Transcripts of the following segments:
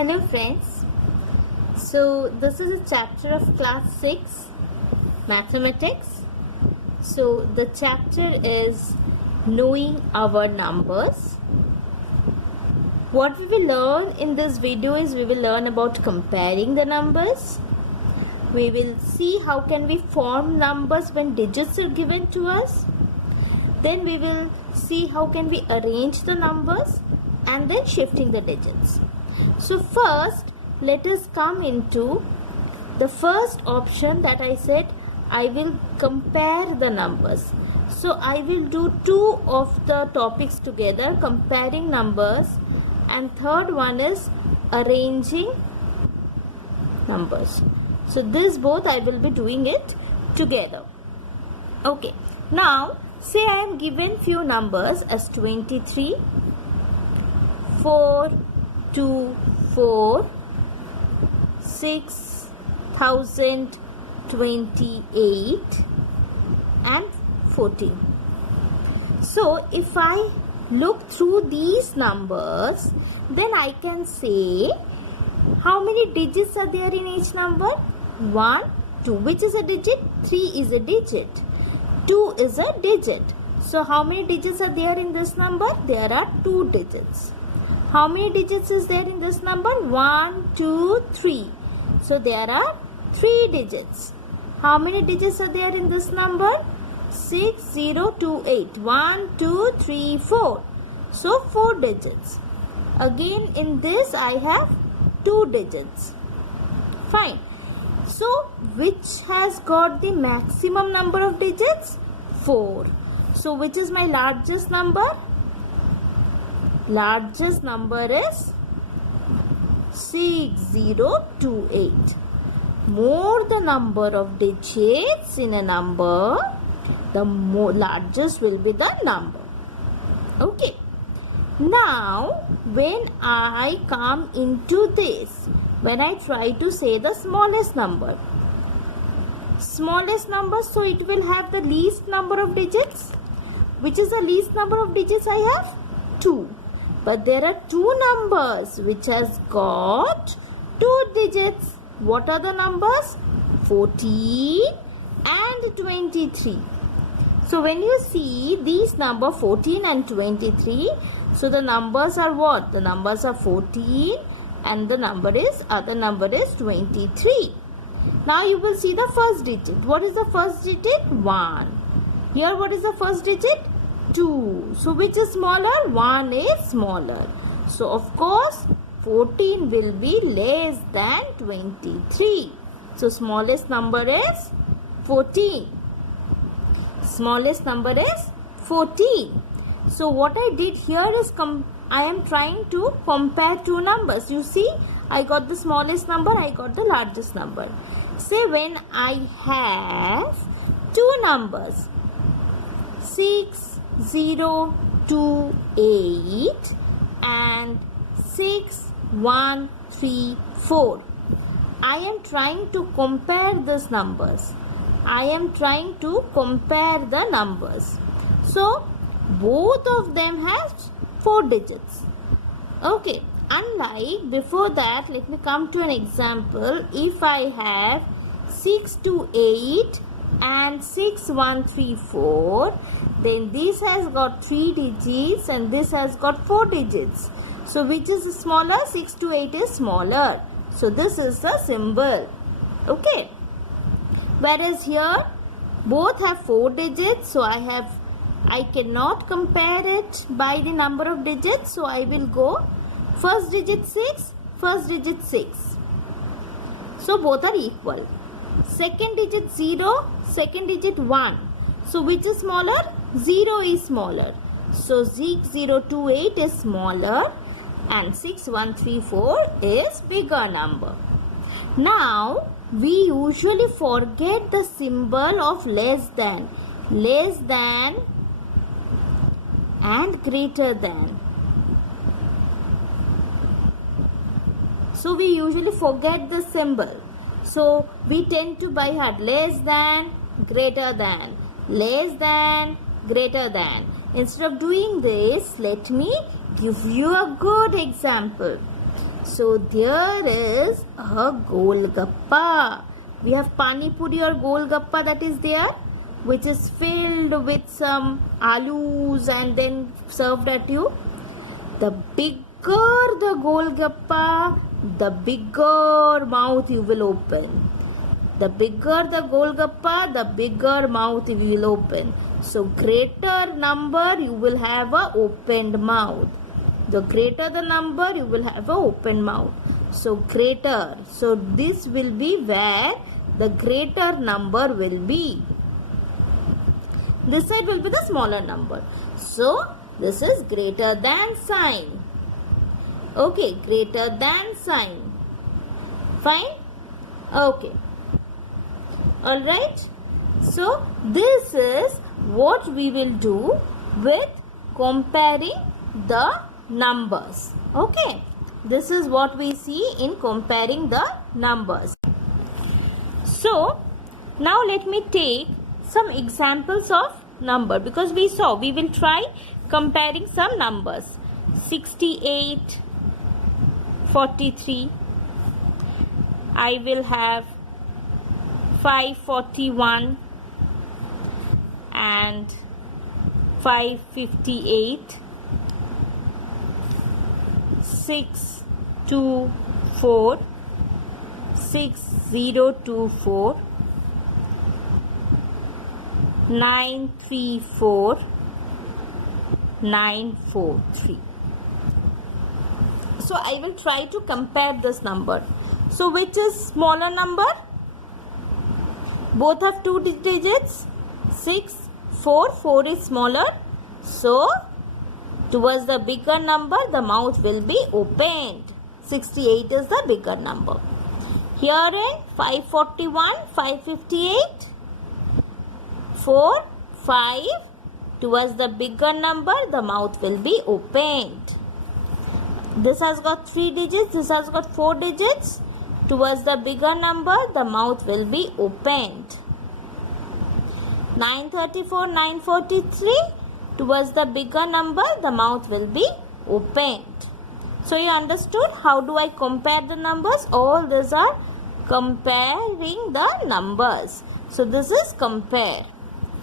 Hello friends, so this is a chapter of class 6 mathematics. So the chapter is knowing our numbers. What we will learn in this video is we will learn about comparing the numbers. We will see how can we form numbers when digits are given to us. Then we will see how can we arrange the numbers and then shifting the digits. So first, let us come into the first option that I said I will compare the numbers. So I will do two of the topics together, comparing numbers, and third one is arranging numbers. So this both I will be doing it together. Okay, now say I am given few numbers as 23, 4, 2, 4, 6,028 and 14. So if I look through these numbers, then I can say how many digits are there in each number? 1, 2, which is a digit? 3 is a digit. 2 is a digit. So how many digits are there in this number? There are 2 digits. How many digits is there in this number? 1, 2, 3. So there are 3 digits. How many digits are there in this number? 6028. 1, 2, 3, 4. So 4 digits. Again in this I have 2 digits. Fine. So which has got the maximum number of digits? 4. So which is my largest number? Largest number is 6028. More the number of digits in a number, the more largest will be the number. Okay. Now when I come into this, when I try to say the smallest number, so it will have the least number of digits. Which is the least number of digits I have? 2. But there are 2 numbers which has got 2 digits. What are the numbers? 14 and 23. So when you see these number 14 and 23, so the numbers are what? The numbers are 14 and the other number is 23. Now you will see the first digit. What is the first digit? 1. Here what is the first digit? 2. So which is smaller? 1 is smaller. So of course 14 will be less than 23. So smallest number is 14. Smallest number is 14. So what I did here is I am trying to compare two numbers. You see, I got the smallest number, I got the largest number. Say when I have two numbers, 6028 and 6134. I am trying to compare these numbers. I am trying to compare the numbers. So both of them have 4 digits. Okay. Unlike before that, let me come to an example. If I have 628 and 6134, then this has got 3 digits and this has got 4 digits. So which is smaller? 628 is smaller. So this is the symbol. Okay. Whereas here both have 4 digits. So I cannot compare it by the number of digits. So I will go first digit 6, first digit 6. So both are equal. Second digit 0, second digit 1. So which is smaller? 0 is smaller. So 6028 is smaller and 6134 is bigger number. Now we usually forget the symbol of less than and greater than. So we usually forget the symbol. So we tend to by heart less than, greater than, less than, greater than. Instead of doing this, let me give you a good example. So there is a Golgappa. We have Pani Puri or Golgappa that is there, which is filled with some alus and then served at you. The bigger the Golgappa, the bigger mouth you will open. The bigger the Golgappa, the bigger mouth you will open. So greater number, you will have a opened mouth. The greater the number, you will have a open mouth. So greater. So this will be where the greater number will be. This side will be the smaller number. So this is greater than sign. Okay, greater than sign. Fine? Okay. Alright. So this is what we will do with comparing the numbers. Okay. This is what we see in comparing the numbers. So now let me take some examples of number, because we will try comparing some numbers. 68, 43. I will have 541 and 558. 624, 6024, 934, 943. So I will try to compare this number. So which is smaller number? Both have 2 digits. 6, 4, 4 is smaller. So towards the bigger number, the mouth will be opened. 68 is the bigger number. Here in 541, 558, 4, 5, towards the bigger number, the mouth will be opened. This has got 3 digits, this has got 4 digits. Towards the bigger number, the mouth will be opened. 934, 943. Towards the bigger number, the mouth will be opened. So you understood how do I compare the numbers? All these are comparing the numbers. So this is compare.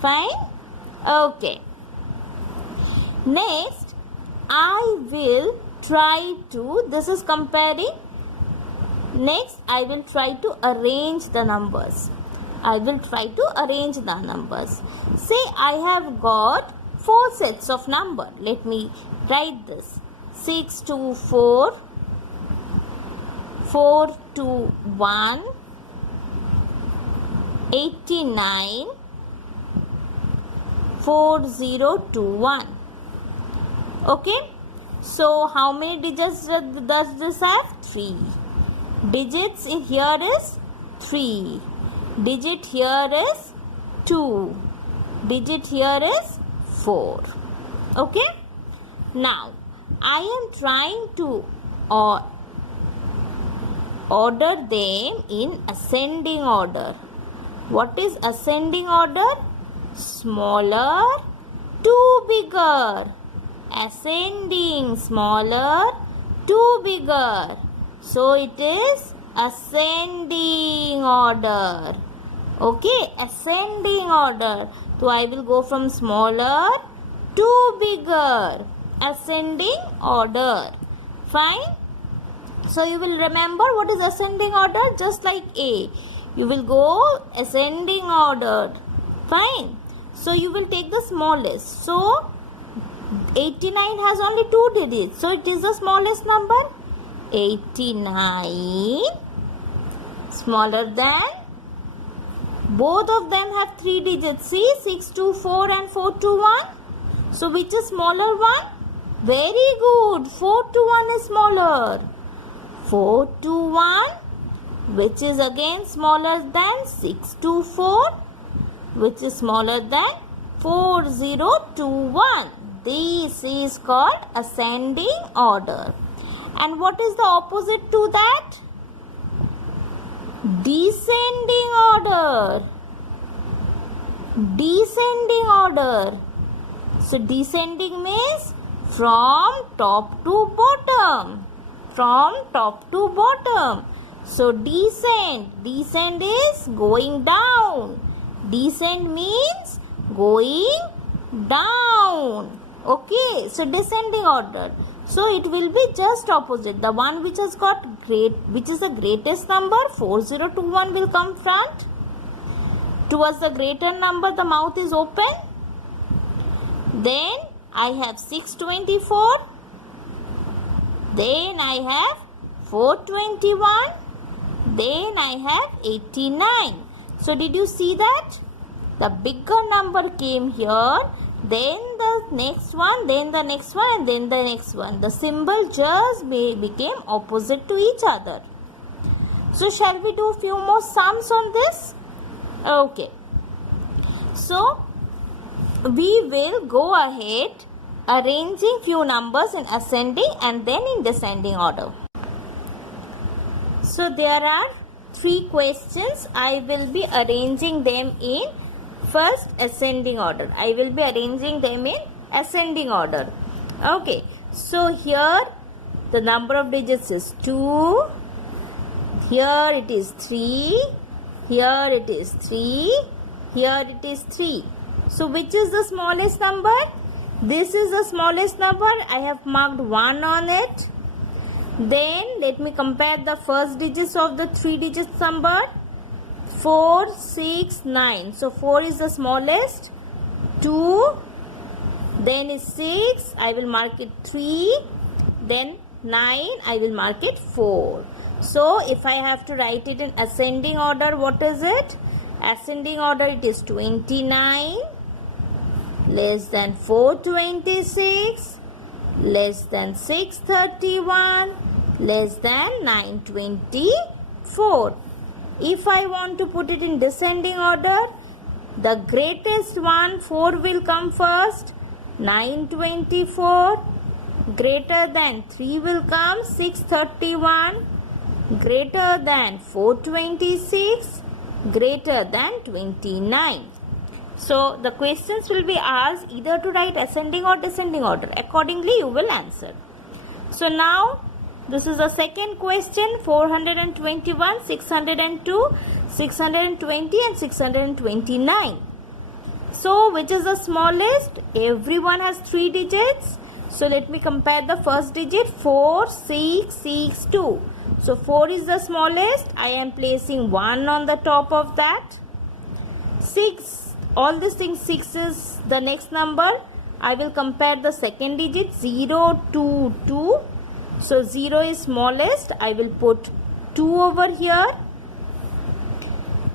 Fine? Okay. Next, I will try to, this is comparing. Next, I will try to arrange the numbers. I will try to arrange the numbers. Say I have got 4 sets of number. Let me write this. 624, 421, 89, 4021. Okay. So how many digits does this have? 3. Digits in here is 3. Digit here is 2. Digit here is 4. Okay. Now I am trying to order them in ascending order. What is ascending order? Smaller to bigger. Ascending, smaller to bigger. So it is ascending order. Okay, ascending order. So I will go from smaller to bigger. Ascending order. Fine. So you will remember what is ascending order, just like A. You will go ascending order. Fine. So you will take the smallest. So 89 has only 2 digits. So it is the smallest number. 89 smaller than, both of them have 3 digits. See, 624 and 421. So which is smaller one? Very good. 421 is smaller. 421, which is again smaller than 624, which is smaller than 4021. This is called ascending order. And what is the opposite to that? Descending order. Descending order. So descending means from top to bottom. from top to bottom. So descent. Descent is going down. Descent means going down. Okay, so descending order. So it will be just opposite. The one which has got which is the greatest number, 4021 will come front. Towards the greater number, the mouth is open. Then I have 624. Then I have 421. Then I have 89. So did you see that? The bigger number came here, then the next one, then the next one, and then the next one. The symbol just became opposite to each other. So shall we do a few more sums on this? Okay. So we will go ahead arranging few numbers in ascending and then in descending order. So there are 3 questions. I will be arranging them in first ascending order. I will be arranging them in ascending order. Okay. So here the number of digits is 2. Here it is 3. Here it is 3. Here it is 3. So which is the smallest number? This is the smallest number. I have marked 1 on it. Then let me compare the first digits of the 3 digits number. 4, 6, 9. So 4 is the smallest. 2. Then is 6. I will mark it 3. Then 9. I will mark it 4. So if I have to write it in ascending order, what is it? Ascending order, it is 29. Less than 426. Less than 631. Less than 924. If I want to put it in descending order, the greatest one, 4 will come first. 924. Greater than 3 will come, 631. Greater than 426. Greater than 29. So the questions will be asked either to write ascending or descending order. Accordingly, you will answer. So now this is the second question. 421, 602, 620 and 629. So which is the smallest? Everyone has 3 digits. So let me compare the first digit. 4, 6, 6, 2. So 4 is the smallest. I am placing 1 on the top of that. 6. All these things, 6 is the next number. I will compare the second digit. 0, 2, 2. So 0 is smallest. I will put 2 over here.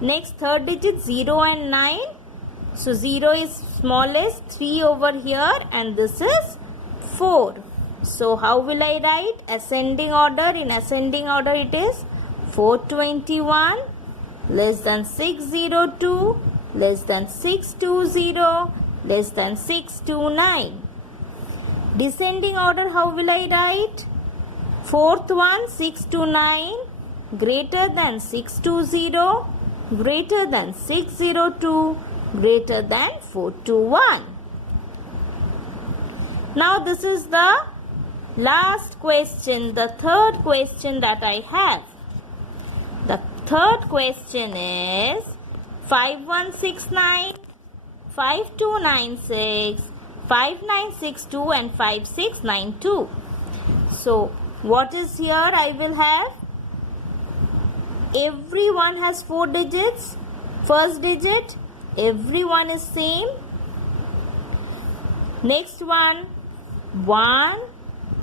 Next third digit, 0 and 9. So 0 is smallest. 3 over here, and this is 4. So how will I write? Ascending order. In ascending order it is 421 less than 602 less than 620 less than 629. Descending order, how will I write? Fourth one, 629 greater than 620 greater than 602 greater than 421. Now this is the last question, the third question that I have. The third question is 5169, 5296, 5962 and 5692. So what is here? I will have, everyone has 4 digits. First digit, everyone is same. Next one, 1,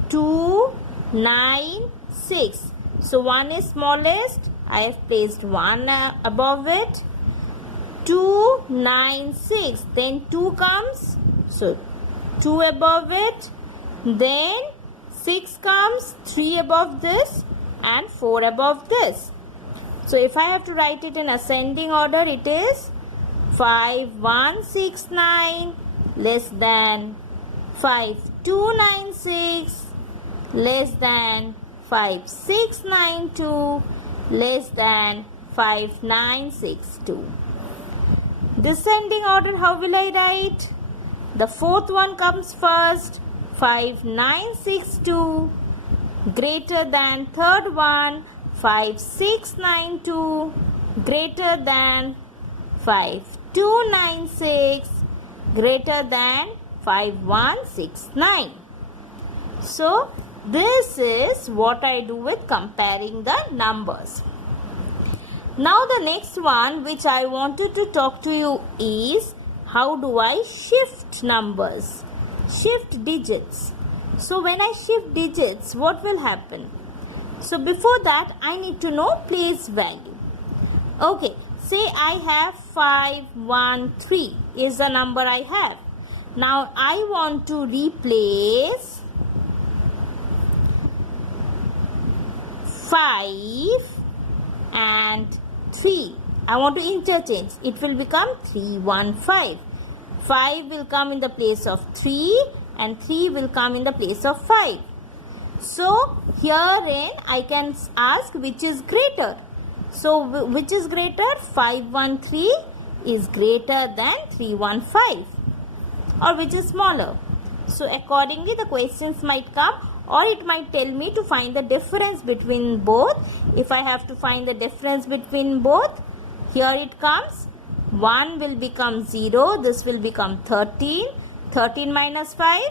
2, 9, 6. So 1 is smallest. I have placed 1 above it. 2, 9, 6. Then 2 comes. So 2 above it. Then 6 comes. 3 above this and 4 above this. So if I have to write it in ascending order, it is 5169 less than 5296 less than 5692 less than 5962. Descending order, how will I write? The fourth one comes first. 5962 greater than third one 5692, greater than 5296, greater than 5169. So this is what I do with comparing the numbers. Now the next one which I wanted to talk to you is how do I shift numbers, shift digits. So when I shift digits, what will happen? So before that, I need to know place value. Okay, say I have 513 is the number I have. Now I want to replace 5 and 3. I want to interchange. It will become 315. 5 will come in the place of 3 and 3 will come in the place of 5. So herein I can ask which is greater. So which is greater? 513 is greater than 315, or which is smaller. So accordingly the questions might come, or it might tell me to find the difference between both. If I have to find the difference between both, here it comes. 1 will become 0. This will become 13. 13 minus 5,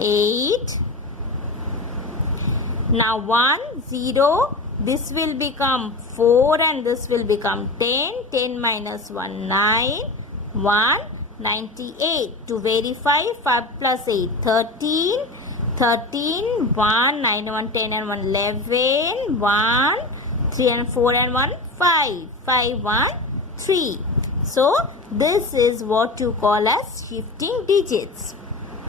8. Now 1, 0. This will become 4 and this will become 10. 10 minus 1, 9. 1, 98. To verify, 5 plus 8, 13. 13, 1, 9 and 1, 10 and 1, 11. 1, 3 and 4 and 1, 5. 5, 1, 3. So this is what you call as shifting digits.